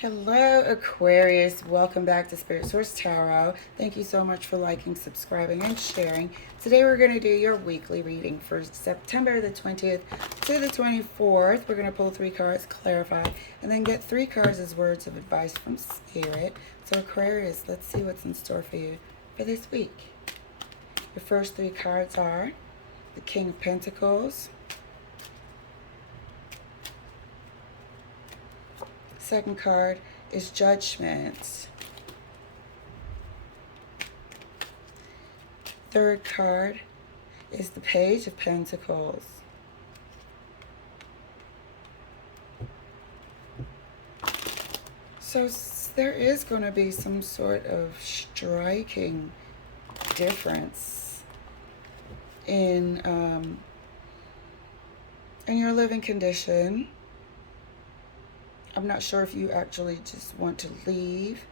Hello, Aquarius. Welcome back to Spirit Source Tarot. Thank you so much for liking, subscribing, and sharing. Today we're going to do your weekly reading for September the 20th to the 24th. We're going to pull 3 cards, clarify, and then get 3 cards as words of advice from Spirit. So, Aquarius, let's see what's in store for you for this week. The first 3 cards are the King of Pentacles, second card is Judgment. Third card is the Page of Pentacles. So there is going to be some sort of striking difference in your living condition. I'm not sure if you actually just want to leave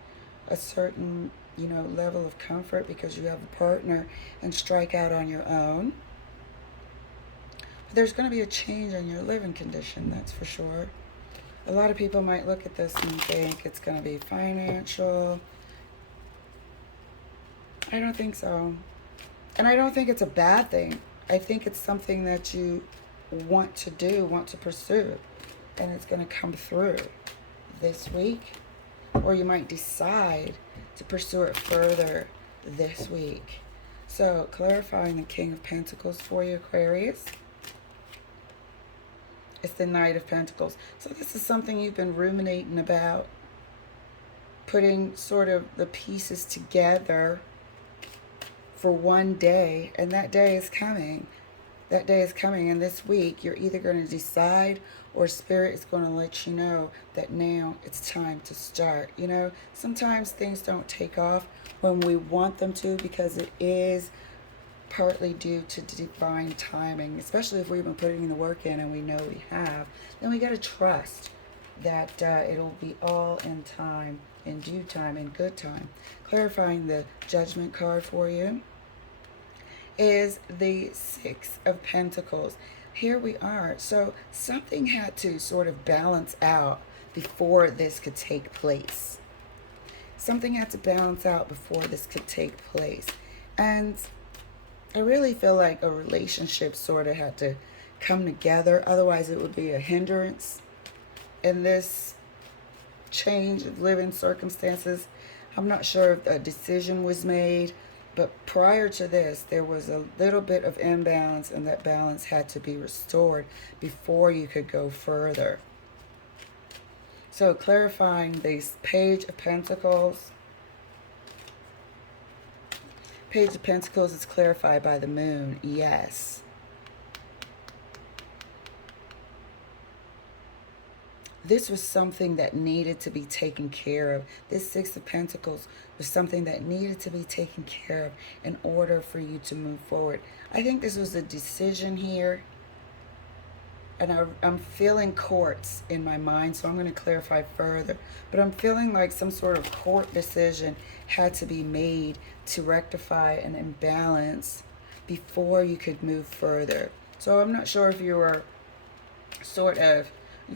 a certain, level of comfort because you have a partner and strike out on your own. But there's going to be a change in your living condition, that's for sure. A lot of people might look at this and think it's going to be financial. I don't think so. And I don't think it's a bad thing. I think it's something that you want to do, want to pursue. And it's going to come through this week, or you might decide to pursue it further this week. So clarifying the King of Pentacles for you, Aquarius. It's the Knight of Pentacles. So this is something you've been ruminating about, putting sort of the pieces together for one day, and that day is coming. That day is coming, and this week you're either going to decide or Spirit is going to let you know that now it's time to start. Sometimes things don't take off when we want them to because it is partly due to divine timing, especially if we've been putting the work in and we know we have. Then we got to trust that it'll be all in time, in due time, in good time. Clarifying the Judgment card for you is the Six of Pentacles. Here we are. So something had to sort of balance out before this could take place. Something had to balance out before this could take place. And I really feel like a relationship sort of had to come together. Otherwise, it would be a hindrance in this change of living circumstances. I'm not sure if a decision was made, but prior to this, there was a little bit of imbalance, and that balance had to be restored before you could go further. So clarifying the Page of Pentacles. Page of Pentacles is clarified by the moon. Yes. This was something that needed to be taken care of. This Six of Pentacles was something that needed to be taken care of in order for you to move forward. I think this was a decision here. And I'm feeling courts in my mind, so I'm going to clarify further. But I'm feeling like some sort of court decision had to be made to rectify an imbalance before you could move further. So I'm not sure if you were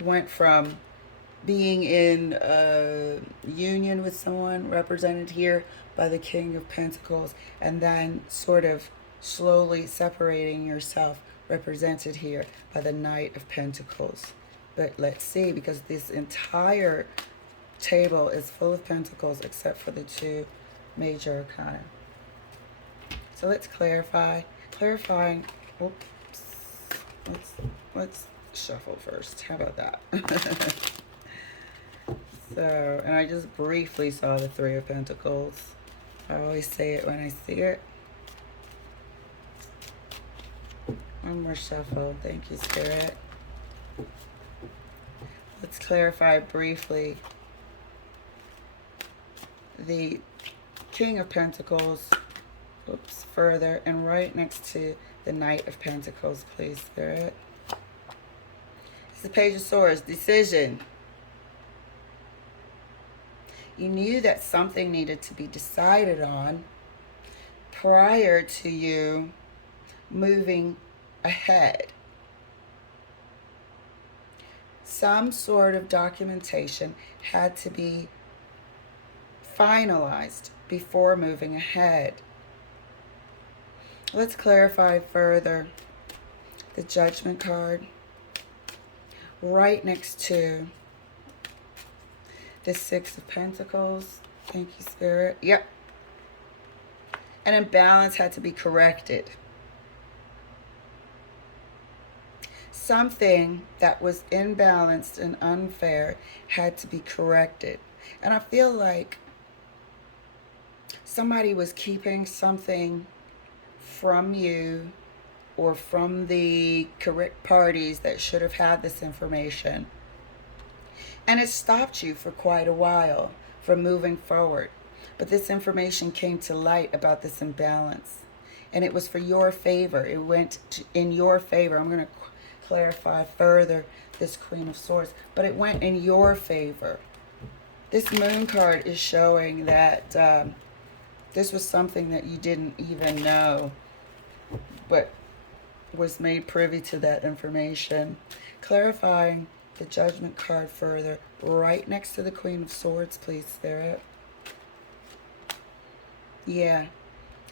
went from being in a union with someone represented here by the King of Pentacles, and then sort of slowly separating yourself represented here by the Knight of Pentacles. But let's see, because this entire table is full of pentacles except for the 2 major arcana. So let's clarify. Clarifying, oops, let's shuffle first. How about that? So, and I just briefly saw the 3 of Pentacles. I always say it when I see it. One more shuffle. Thank you, Spirit. Let's clarify briefly the King of Pentacles. Oops, further, and right next to the Knight of Pentacles, please, Spirit. It's the Page of Swords. Decision. You knew that something needed to be decided on prior to you moving ahead. some sort of documentation had to be finalized before moving ahead. Let's clarify further. The Judgment card, right next to the Six of Pentacles. Thank you, Spirit. Yep. An imbalance had to be corrected. Something that was imbalanced and unfair had to be corrected. And I feel like somebody was keeping something from you or from the correct parties that should have had this information. And it stopped you for quite a while from moving forward. But this information came to light about this imbalance. And it was for your favor. It went in your favor. I'm going to clarify further this Queen of Swords. But it went in your favor. This Moon card is showing that this was something that you didn't even know, but was made privy to that information. Clarifying the Judgment card further, right next to the Queen of Swords, please, Spirit. Yeah,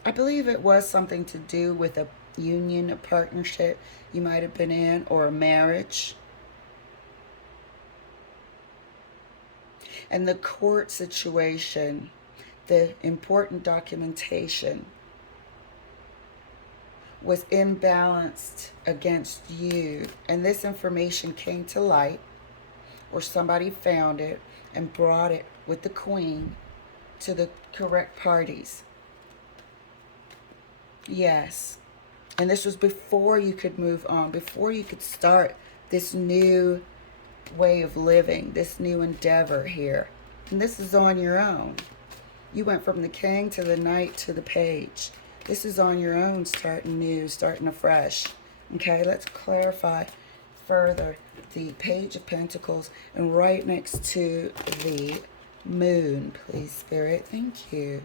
I believe it was something to do with a union, a partnership you might have been in, or a marriage. And the court situation, the important documentation, was imbalanced against you. And this information came to light, or somebody found it and brought it with the Queen to the correct parties. Yes. And this was before you could move on, before you could start this new way of living, this new endeavor here. And this is on your own. You went from the King to the Knight to the Page. This is on your own, starting new, starting afresh. Okay, let's clarify further the Page of Pentacles and right next to the Moon, please, Spirit. Thank you.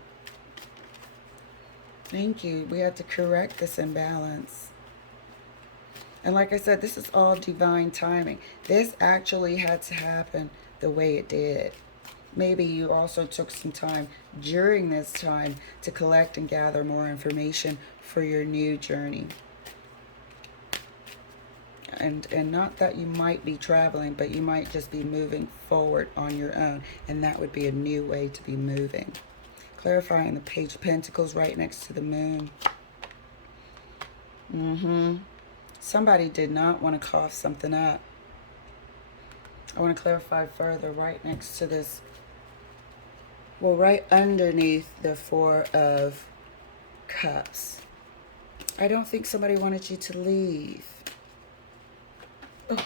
Thank you. We had to correct this imbalance. And like I said, this is all divine timing. This actually had to happen the way it did. Maybe you also took some time during this time to collect and gather more information for your new journey. And not that you might be traveling, but you might just be moving forward on your own. And that would be a new way to be moving. Clarifying the Page of Pentacles right next to the Moon. Somebody did not want to cough something up. I want to clarify further right next to this. Well, right underneath the Four of Cups. I don't think somebody wanted you to leave. Oh,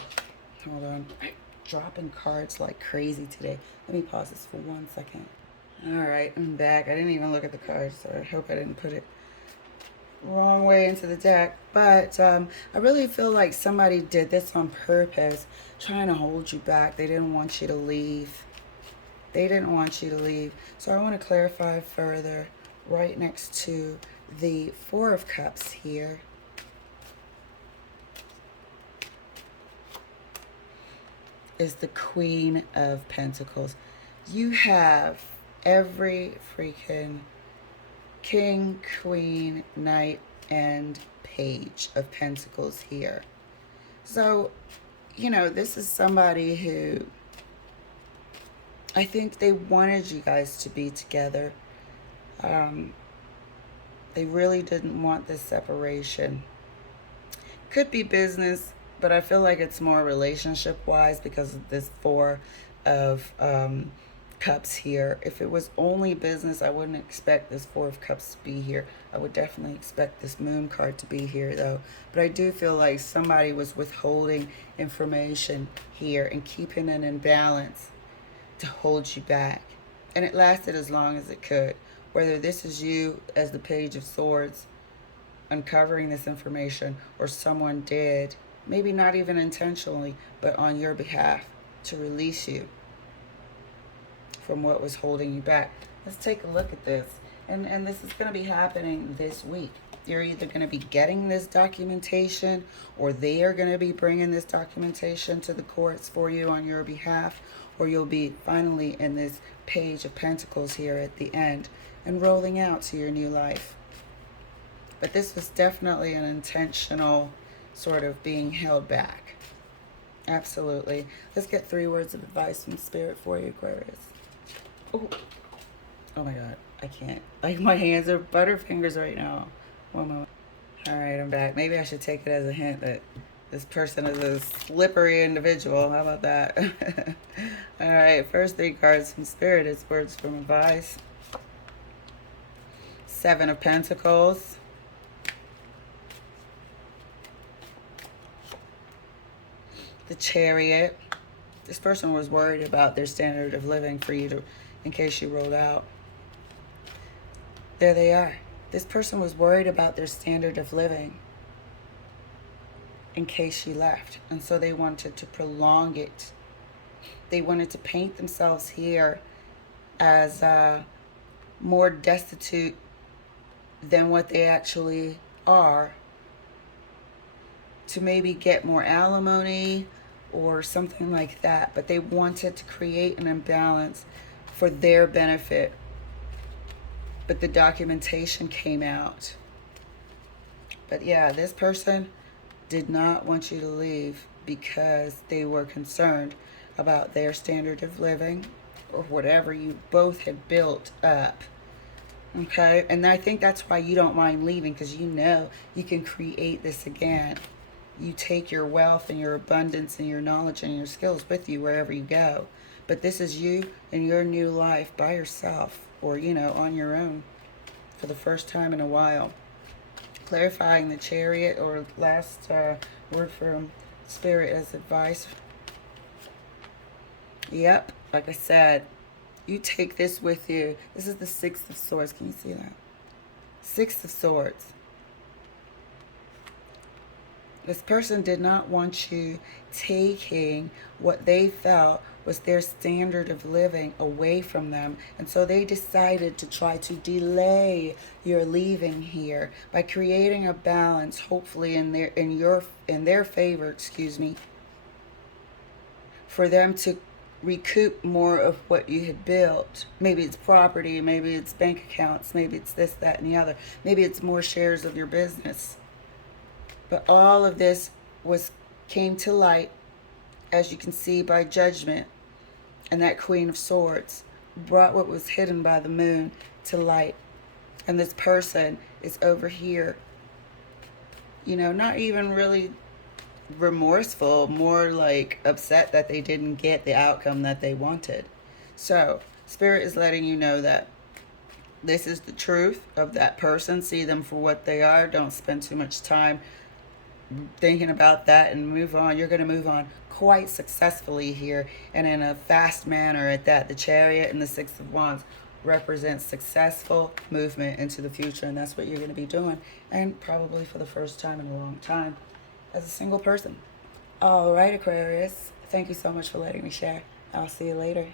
hold on. I'm dropping cards like crazy today. Let me pause this for 1 second. All right, I'm back. I didn't even look at the cards, so I hope I didn't put it wrong way into the deck. But I really feel like somebody did this on purpose, trying to hold you back. They didn't want you to leave. They didn't want you to leave. So I want to clarify further right next to the Four of Cups here. Is the Queen of Pentacles. You have every freaking King, Queen, Knight, and Page of Pentacles here. So, you know, this is somebody who I think they wanted you guys to be together. They really didn't want this separation. Could be business, but I feel like it's more relationship-wise because of this Four of Cups here. If it was only business, I wouldn't expect this Four of Cups to be here. I would definitely expect this Moon card to be here, though. But I do feel like somebody was withholding information here and keeping an imbalance to hold you back. And it lasted as long as it could. Whether this is you as the Page of Swords uncovering this information, or someone did, maybe not even intentionally, but on your behalf, to release you from what was holding you back. Let's take a look at this. And this is going to be happening this week. You're either going to be getting this documentation, or they are going to be bringing this documentation to the courts for you on your behalf, or you'll be finally in this Page of Pentacles here at the end and rolling out to your new life. But this was definitely an intentional sort of being held back. Absolutely. Let's get 3 words of advice from Spirit for you, Aquarius. Oh my God. I can't. Like, my hands are butterfingers right now. One moment. All right, I'm back. Maybe I should take it as a hint that this person is a slippery individual. How about that? All right, first 3 cards from Spirit is words from advice. 7 of Pentacles. The Chariot. This person was worried about their standard of living for you to, in case you rolled out. There they are. This person was worried about their standard of living in case she left. And so they wanted to prolong it. They wanted to paint themselves here as more destitute than what they actually are, to maybe get more alimony or something like that. But they wanted to create an imbalance for their benefit. But the documentation came out. But yeah, this person did not want you to leave because they were concerned about their standard of living or whatever you both had built up. Okay? And I think that's why you don't mind leaving, because you know you can create this again. You take your wealth and your abundance and your knowledge and your skills with you wherever you go. But this is you in your new life by yourself, or, you know, on your own for the first time in a while. Clarifying the Chariot, or last word from Spirit as advice. Yep, like I said, you take this with you. This is the 6 of Swords. Can you see that? 6 of Swords. This person did not want you taking what they felt was their standard of living away from them. And so they decided to try to delay your leaving here by creating a balance, hopefully in their favor, for them to recoup more of what you had built. Maybe it's property, maybe it's bank accounts, maybe it's this, that, and the other. Maybe it's more shares of your business. But all of this came to light, as you can see, by judgment. And that Queen of Swords brought what was hidden by the moon to light. And this person is over here, you know, not even really remorseful, more like upset that they didn't get the outcome that they wanted. So Spirit is letting you know that this is the truth of that person. See them for what they are. Don't spend too much time thinking about that, and move on. You're going to move on quite successfully here, and in a fast manner at that. The Chariot and the 6 of Wands represents successful movement into the future, and that's what you're going to be doing, and probably for the first time in a long time as a single person. All right, Aquarius, thank you so much for letting me share. I'll see you later.